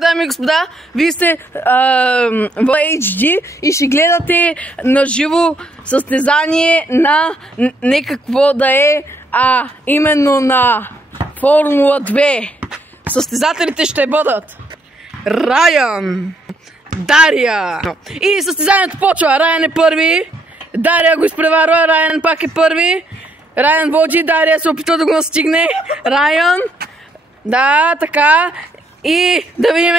Дами и господа, вие сте в HD и ще гледате на живо състезание на не какво да е, а именно на Формула 2. Състезателите ще бъдат Райан, Дария и състезанието почва. Райан е първи, Дария го изпреварва, Райан пак е първи. Райан води, Дария се опитва да го настигне. Райан, да, така. И да видим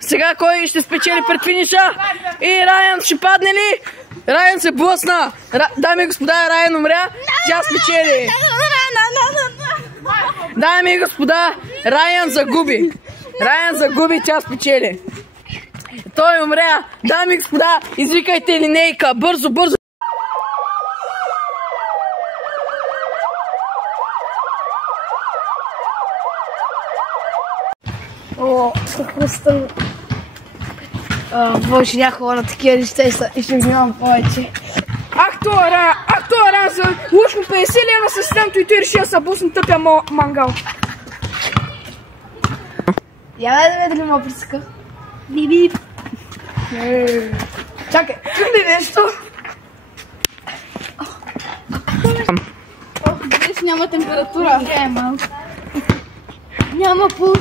сега кой ще спечели пред финиша. И Райан ще падне ли? Райан се блъсна. Дами и господа, Райан умря. Тя спечели. Дами и господа, Райан загуби. Райан загуби, тя спечели. Той умря. Дами и господа, извикайте линейка. Бързо, бързо. О, просто... Боже, някога на такива неща и ще внимавам повече. Ах, това раза! Уж му 50 лева със стенто и той реши да се бусне тъпя мангал. Я да дали ма пръска. Биби. Чакай, чули нещо? Днес няма температура. Няма пулс.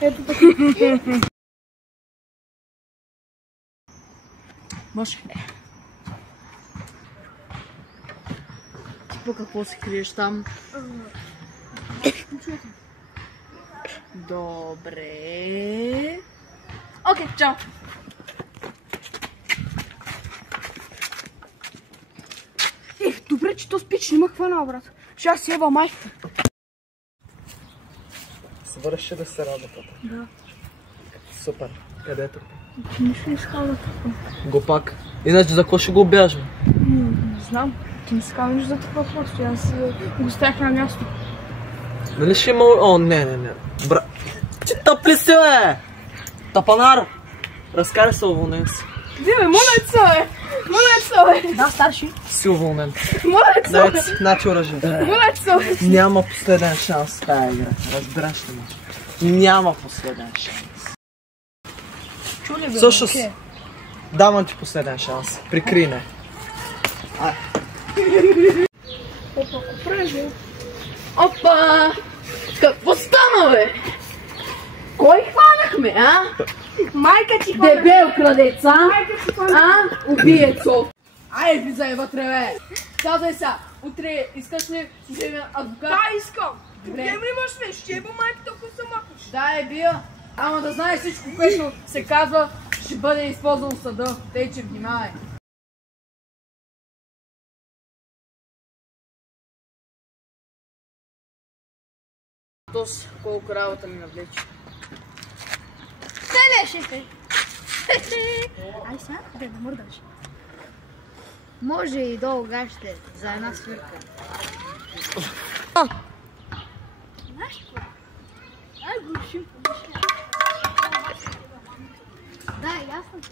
Ето така. Може. Ти по какво се криеш там? Добре. Окей, чао. Добре, че то спич не ма хвана, брат. Ще аз ева майка. Свърши да се работата. Да. Супер. Къде е тук? Нищо не искал да тъпвам. Го пак. Иначе за какво ще го обяжем? Не знам. Ти не искал нищо да тъпва просто. Аз го ставях на място. Нали ще има... О, не. Бра... Ти тъпли си, бе! Тапанар! Разкарай се, уволнен си. Диве, молец бе! Молец бе! Да, старши. Си уволнен. Молец бе! Значи оръжие. Молец бе! Няма последен шанс в тази игра. Разбираш ли ме? Няма последен шанс. Чули бе? Всъщност, давам ти последен шанс. Прикри ме. Опа, купрежи. Опа! Какво стана, бе? Кой хванахме, а? Майка ти хвана! Дебел крадец, а? Майка ти хвана! А? Убиецов! Ай, влизай вътре, бе! Казай сега, утре искаш ли служебен адвокат? Да, искам! Добре. Проблем ли имаш, бе? Ще еба майката, ако се махаш. Да, е бия. Ама да знаеш всичко, което се казва, ще бъде използвано в съда. Тъй, че внимавай. Тос, колко работа ми навлече. Шефе. Ай сега, да мърдаш. Може и долу гащите за една свирка. Знаеш какво? Ай го решим помиша. Да, ясно ти.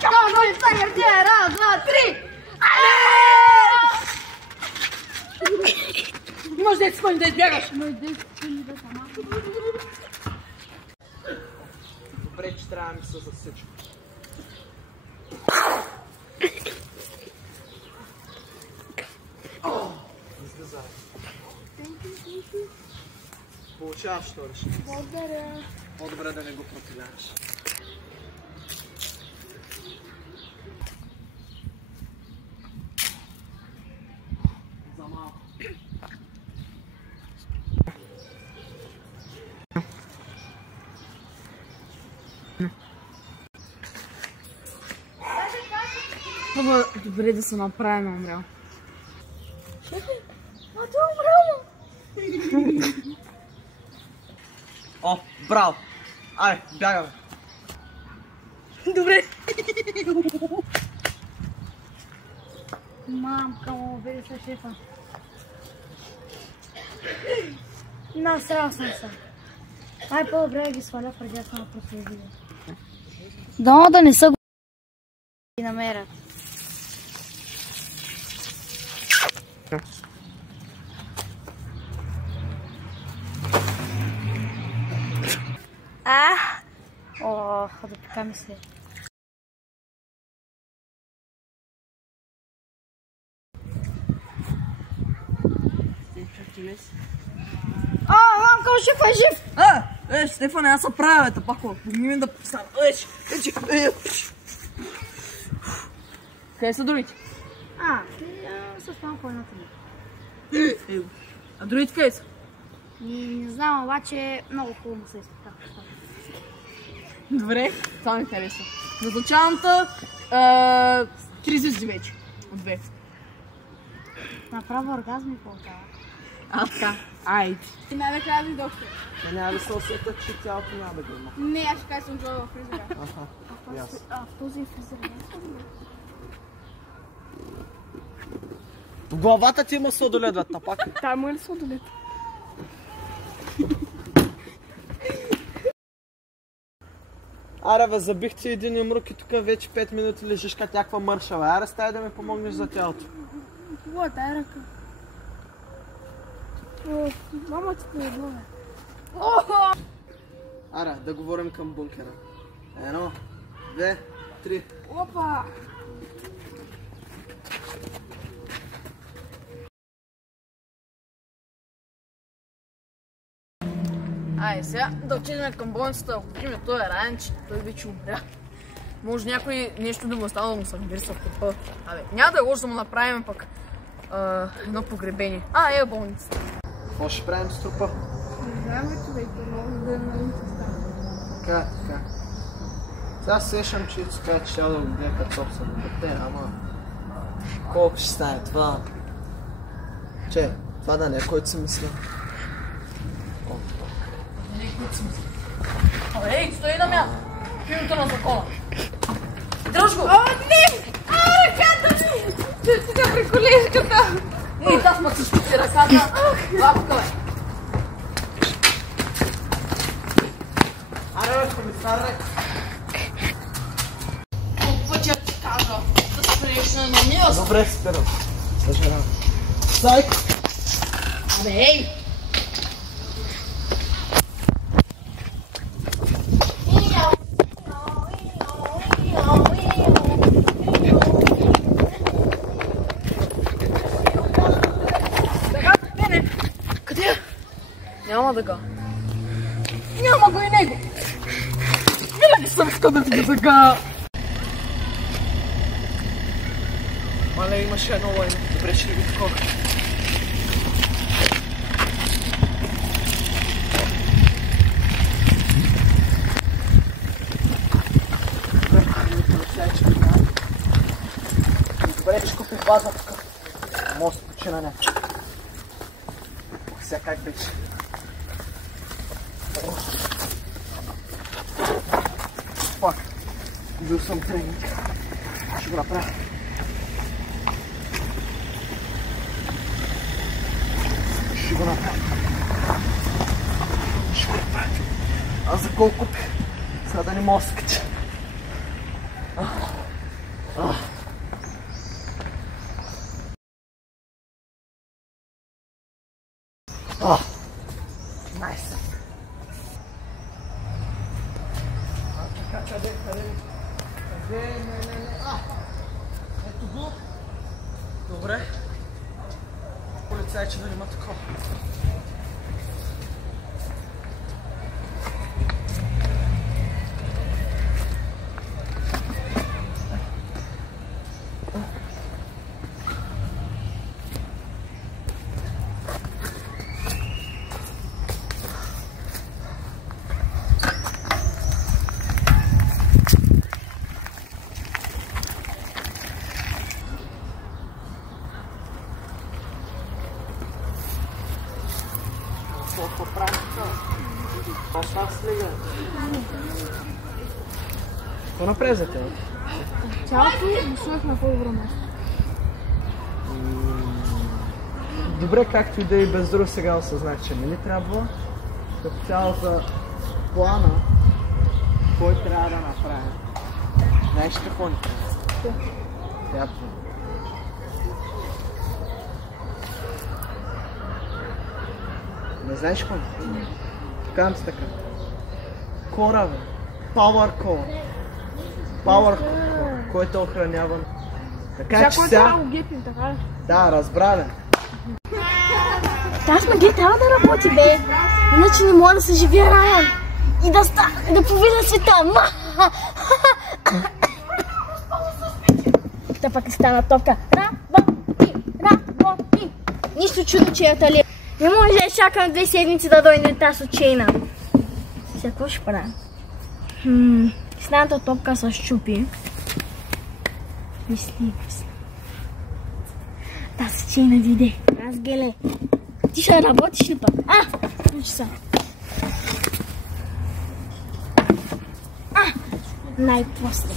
Чао, нови стагър, тя е раз, два, три! Имаш 10 секунди да избягаш. Имаш 10 секунди да сама. Добре, че трябва да ми се за всичко. Излизай. Получаваш това решение. Благодаря. По-добре да не го противяваш. За малко. Това добре да се направи, умрял. А той е умрял! О, браво! Ай, бягаме! Добре. Мамка му, бери се шефа. Насрал съм се. Ай, по-добре да ги сваля преди да съм проследил. Дано да не са го ги намерят. О, да ми се. Мамка, шефа е жив! Стефане, аз се правя, бе, тапако. Помни ми да стана. Къде са другите? С малко едната ми. А другите къде са? Не знам, обаче много хубаво се изпитава. Добре, това ми хареса. Назначавам-та 30 вече. От 2. Направо оргазми получава. Така. Айде. И най-накрая ми доктор. Няма ли се усета, че тялото няма да го има? Не, аз ще кажа съм джоя в фризера. В този фризер не е. В главата ти има сладолед, бе, тапак. Та му е ли сладолет? Аре, бе, забих ти един юмрук и тук вече 5 минути лежиш като някаква мърша, бе. Аре, стай да ми помогнеш за тялото. Какво е тая ръка? Мама ти те е бе. Аре, да говорим към бункера. 1, 2, 3. Опа! Айде сега да отидем към болницата, ако видим той е ранен, че той вече умря. Може някой нещо да му остана да му се вмирса в трупа. Абе, няма да е лошо да му направим пък едно погребение. Е болницата. Какво ще правим с трупа? Не знам ли човек, много да не се става. Така. Сега сещам, че ти кажа, че трябва да го гледа като собствено дете, ама... Колко ще стане това? Това да не е който си мисля. Ей, стои на място! В името на закона! Дръж го! Не! Ръката ми! Ти да при колежката! И аз ма си щупи ръката! Лапка, бе! Аре, бе, комисар, Колко пъти я ти кажа да спреш на място? добре, спирам. Съжалявам. Стай! Абе, ей! Няма да го. Няма го и него. Винаги съм искал да ти го зага. Мале, имаше едно лайно. Добре, че ли го такова. Добре, че купих база тук. Мост почина не. Сега как беше? Пак. Бил съм тренинг. Ще го направя. Ще го направя. Аз за колко купих? Сега да не мога да се кача. Найс. Къде? Не. Ето го. Добре. Полицай, че да няма такова. Какво правим това? Какво ще аз слига? Какво направи за тебе? Цялото гласувах на по-добро място. Добре, както и да и без друго сега осъзнах, че не ми трябва. Като цяло за плана, кой трябва да направим. Знаеш какво ни трябва? Приятно. Не знаеш какво? Казвам ти така. Кора, бе. Power Core. Power Core, който е охраняван. Така че сега... Трябва да го гепим, така ли? Да, разбрали. Тази магия трябва да работи, бе. Иначе не мога да се живия Райан. И да повида света. Та пък стана топка. Работи. Нищо чудо, че е талия. Не може да чакам 2 седмици да дойде тази чейна. Сега какво ще правя? Сната топка се щупи. Мисли. Тази чейна дойде. Аз геле. Ти ще работиш ли пък? Включи се. Най-после.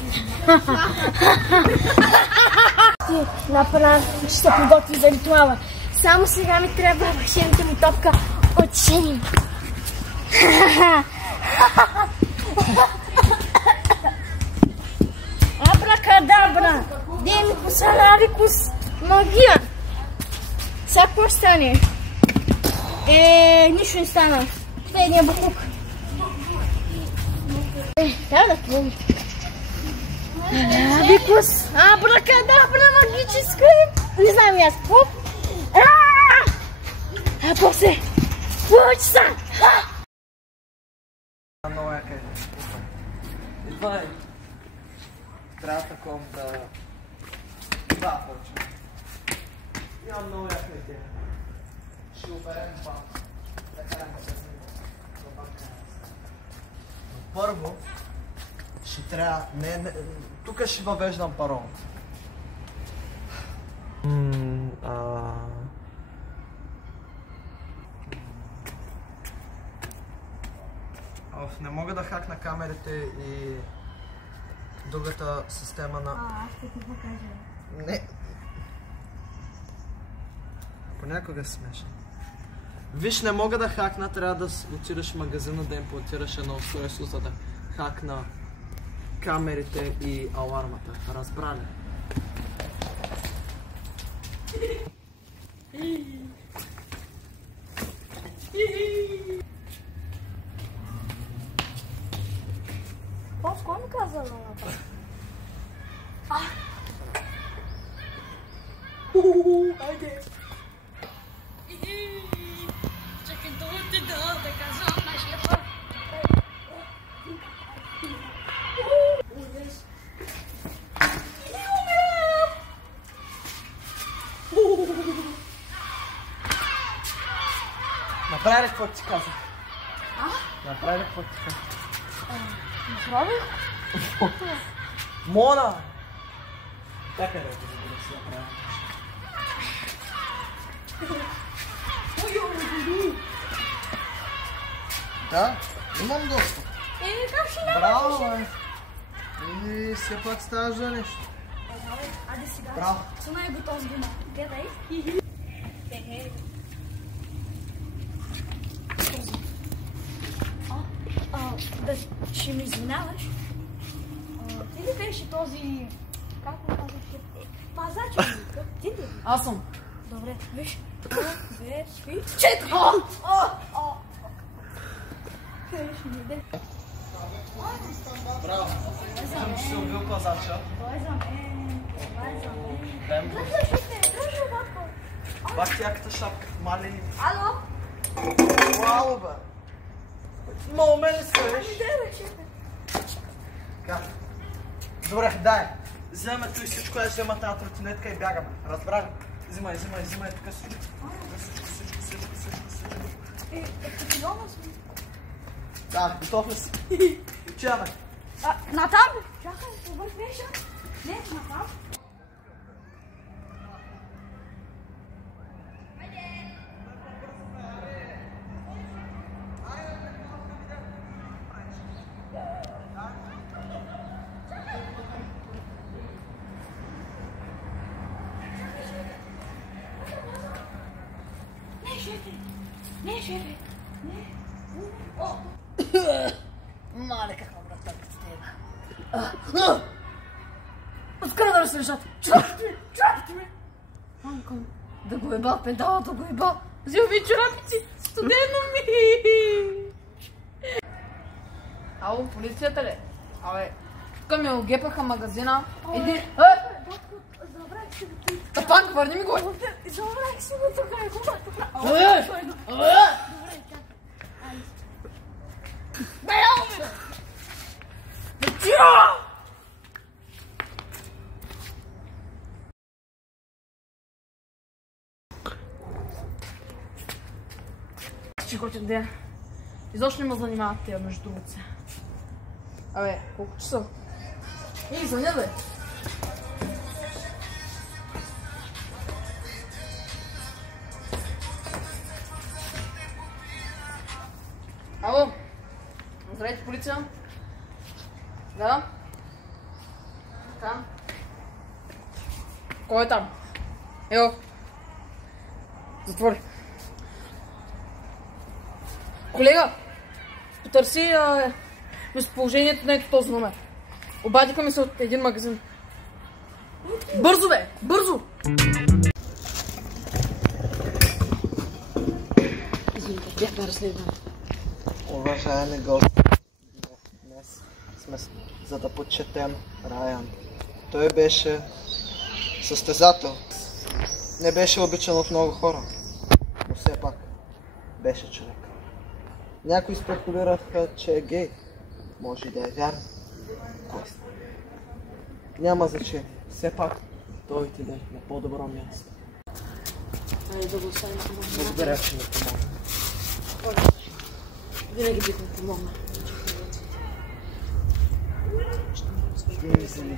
Направо ще се приготви за ритуала. Само сега ми трябва вършената ми топка от шейна. Абракадабра! Деникус аларикус магия! Сега какво ще стане? Нищо не стана. Това е един буклук. Трябва да твори. Абрикус! Абракадабра магическа! Не знам и аз какво. После! Получи са! Много яка е. Идва е. Трябва такова да... Да, почва. Имам много яка идея. Ще оберем банк. Да караме с него. Но първо ще трябва... Тук ще въвеждам парол. Не мога да хакна камерите и другата система на... Аз ще ти покажа. Не. Понякога е смешно. Виж, не мога да хакна, трябва да отидеш в магазина да имплантираш едно устройство, за да хакна камерите и алармата. Разбрали? Какво ми каза да направя? Айде! Чакай да отида да кажа на шефа. Направи ли какво ти казах? Направи ли какво ти казах? Направих? Мона! Така да те забира си направя. Да, имам доста. Как ще няма? Браво, бе! И все пак ставаш за нещо. Аде сега. Браво! Сунай го този гума. Гледай. Да ще ми извиняваш. Ти ли беше този... Как му казваш? Пазач ли? Ти ли? Аз съм. Добре, виж. 1, 2, 3, 4! Браво! Съм, че си убил пазача. Това е за мен. Това е за мен. Дай му. Дръжи, батко. Бах ти яката шапка в малини. Ало? Уау, бе! Много ме ли стоиш? Как? Добре, дай. Вземаме той всичко, я взема тази тротинетка и бягаме. Разбрали? Взимай тук всичко. Всичко. Готова си? Да, готов ли си? Отиваме. Натам? Чакай, това беше. Не, натам. Не, шефе. Мале, каква братанка с теб. Откъде да разсъжат? Чорапите ми! Мамко, да го еба, педала да го еба. Взел ми чорапици, студено ми! Ало, полицията ли? Абе, тук ми огепаха магазина. Иди... Забравих си го тук. Тапанк, върни ми го! Забравих си го тук, е хубаво. Чикотен ден. Изобщо не ме занимават тия между другото. Абе, колко часа? Ей, звъня бе! Ало? Здравейте, полиция? Да? Така? Кой е там? Ео! Затвори! Колега, потърси местоположението на ето този номер. Обадиха ми се от един магазин. Бързо бе! Бързо! Извините, бях на разследване. Уважаеми гости, днес сме за да почетем Райан. Той беше състезател. Не беше обичан от много хора, но все пак беше човек. Някои спекулираха, че е гей. Може и да е вярно. Няма значение. Все пак той отиде на по-добро място. Айде да го оставим това. Благодаря, че ми помогна. Винаги бих ми помогна. Ще ми заливи.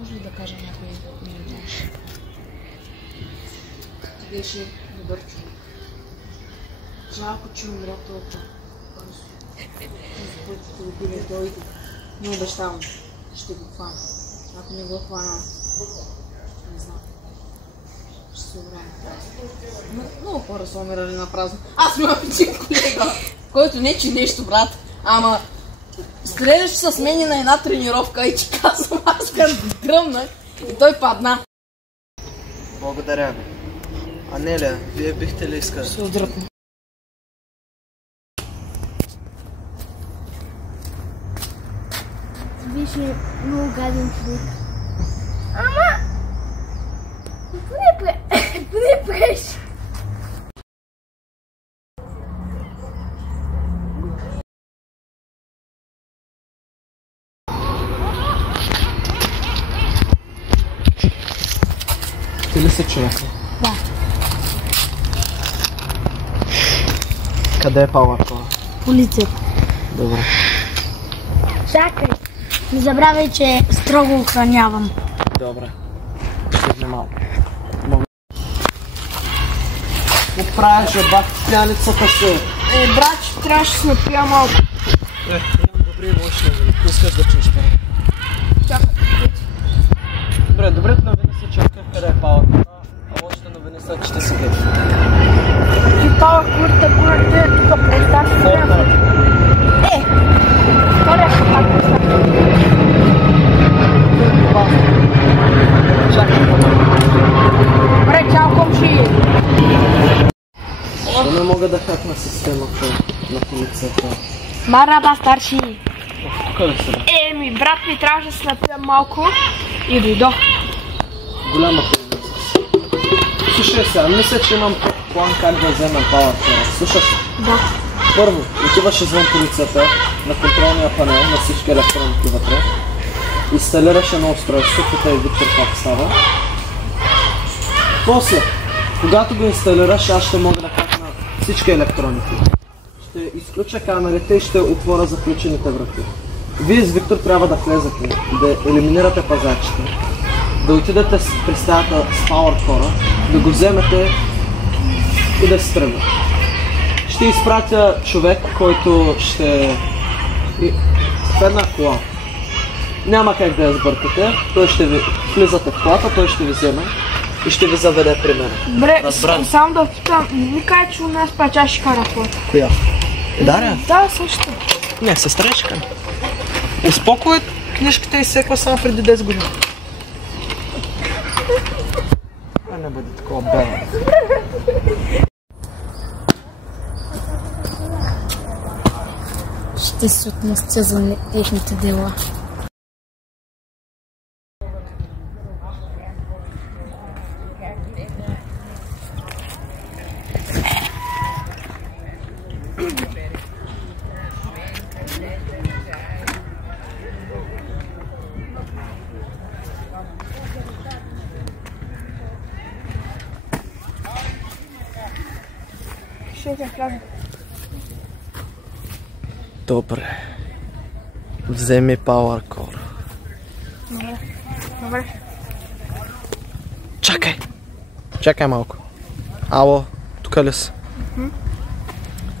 Може ли да кажа някой ми знаеш? Беше добър човек. Жалко, че умря толкова. Който ще убие дойде. Не обещавам. Ще го хвана. Ако не го хвана, не знам. Ще се оправя. Много хора са умирали на празно. Аз имам един колега, който не че нещо, брат. Ама стреляш с мен на една тренировка и ти казвам, аз като дръмнах и той падна. Благодаря ви. Анелия, вие бихте ли искали? Се отдръпна. Беше много гаден човек. Ама! Поне преш! Ти ли си човек? Да. Къде е Павлакова? Полицията. Добре. Чакай! Не забравяй, че строго охранявам. Добре. Ще внимавам. Какво правиш, бак, пяницата си? Брат, трябваше да се напия малко. Имам добри и лоши новини. Искаш да чуеш първо. Чакай. Добрите новини са, че къде е Павлакова, а лошите новини са, че ще си гей. Ти това курта, тук представи си. Втория пак представи. Чакай. Добре, чао, комши. Защо не мога да хакна системата на полицията? Мараба, старши. Тук ли си? Еми, брат ми трябваше да се напия малко и дойдох. Голяма полиция. Слушай сега, мисля, че имам план как да вземем Павлакова. Слушаш? Да. Първо, отиваш извън полицията, на контролния панел, на всички електроники вътре. Инсталираш едно устройство, тук е Виктор как става. После, когато го инсталираш, аз ще мога да хакна всички електроники. Ще изключа камерите и ще отворя заключените врати. Вие с Виктор трябва да влезете, да елиминирате пазачите, да отидете при стаята с Павлакова, да го вземете и да се тръгнете. Ще изпратя човек, който ще... в една кола. Няма как да я сбъркате, той ще ви... влизате в колата, той ще ви вземе и ще ви заведе при мен. Добре, само да питам, не кажа, че у нас пача ще кара хора. Коя? Даря? Да, също. Не, сестричка. Успокой, книжката изсекла само преди 10 години. А не бъде такова бела. Ще се отмъстя за техните дела. Добре. Вземи PowerCore. Добре. Чакай! Чакай малко. Ало, тук ли си?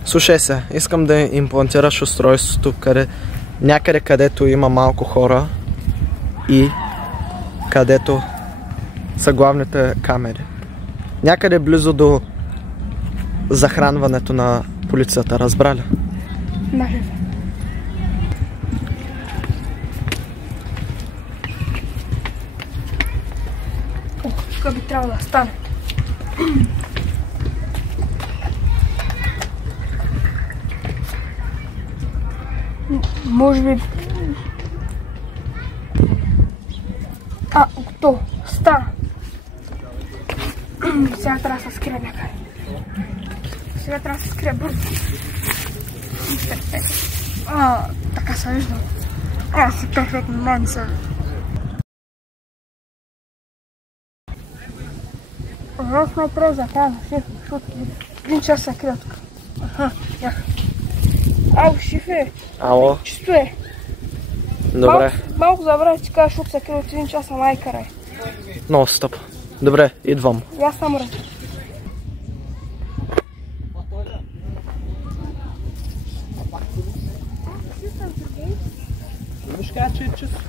Слушай се, искам да имплантираш устройството някъде където има малко хора и където са главните камери. Някъде близо до захранването на полицията, разбра ли? Да, шеф. Тук би трябвало да стане. Може би... готово. Стана. Сега трябва да се скрия някъде. Сега трябва да се скрия бързо. Така се виждам. Аз си перфектно мен съм. Аз ме трябва да кажа, шеф, защото един час се крия тук. Ало, шефе. Ало? Чисто е. Добре. Малко забравя, че кажа, защото се крия от един час, ама карай. Много стъп. Добре, идвам. И аз съм рад. Виж кажа, че е чисто.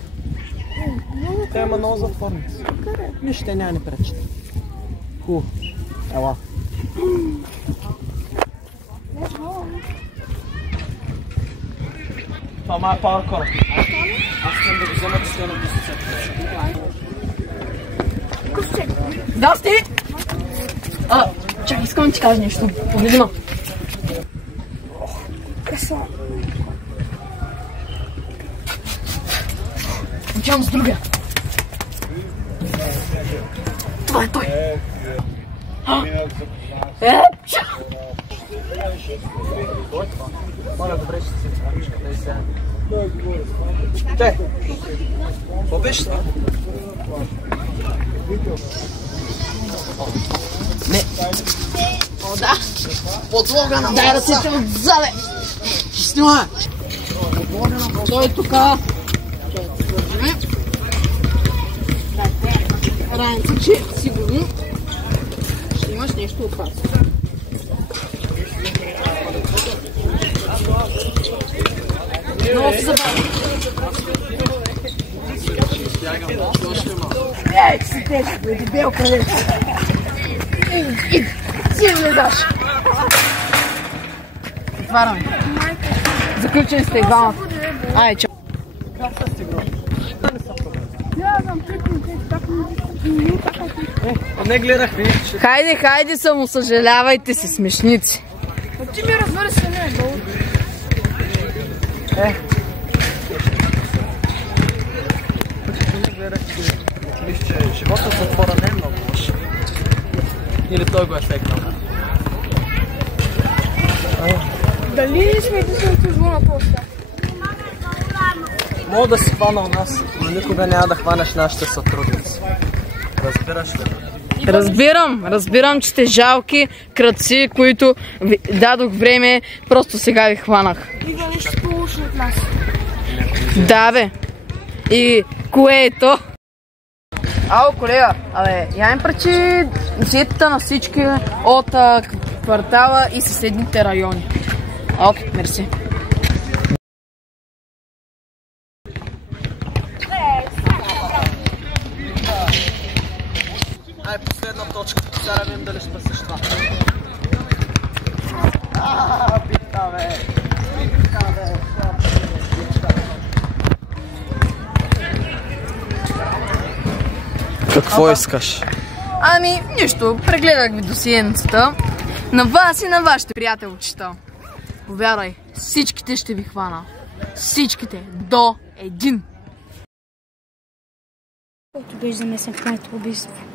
Те има много затворници. Нищо те няма ни пречат. Хубаво. Ела. Това е PowerCore. Аз искам да го взема да стоя на позицията. Да, сте! Чакай, искам да ти кажа нещо. Погледни ма. Къса. Отивам с другия. Това е той. Моля, добре, ще си цварничката и сега. Чай! Какво беше това? Не! О, да! Подлога на Дай ръцете отзаде! Ще снимай! Той е тука! Раница, че сигурно ще имаш нещо опасно. Много се забавя. Ей, си тежко, бе, дебелка, бе. Си влезаш. Отваряме. Заключени сте и двамата. Ай, чао. Не гледах, видиш. Хайде, хайде, самосъжалявайте си, смешници. Ти ми разбери се, не е долу. Мисля, че живота в затвора не е много лош. Или той го е фекнал. Дали сме единственото зло на този свят? Мога да си хвана у нас, но никога няма да хванеш нашите сътрудници. Разбираш ли? Разбирам, че сте жалки крадци, които ви дадох време, просто сега ви хванах. И да нещо по-лошо от нас. Да, бе. И кое е то? Ало, колега, я им пречи диетата на всички от квартала и съседните райони. Окей, мерси. Ай, последно Сега видим дали ще спасиш това. Битка, бе! Битка, бе! Какво искаш? Ами, нищо. Прегледах ви досиенцата. На вас и на вашите приятелчета. Повярвай, всичките ще ви хвана. Всичките. До един. Който беше замесен в моето убийство.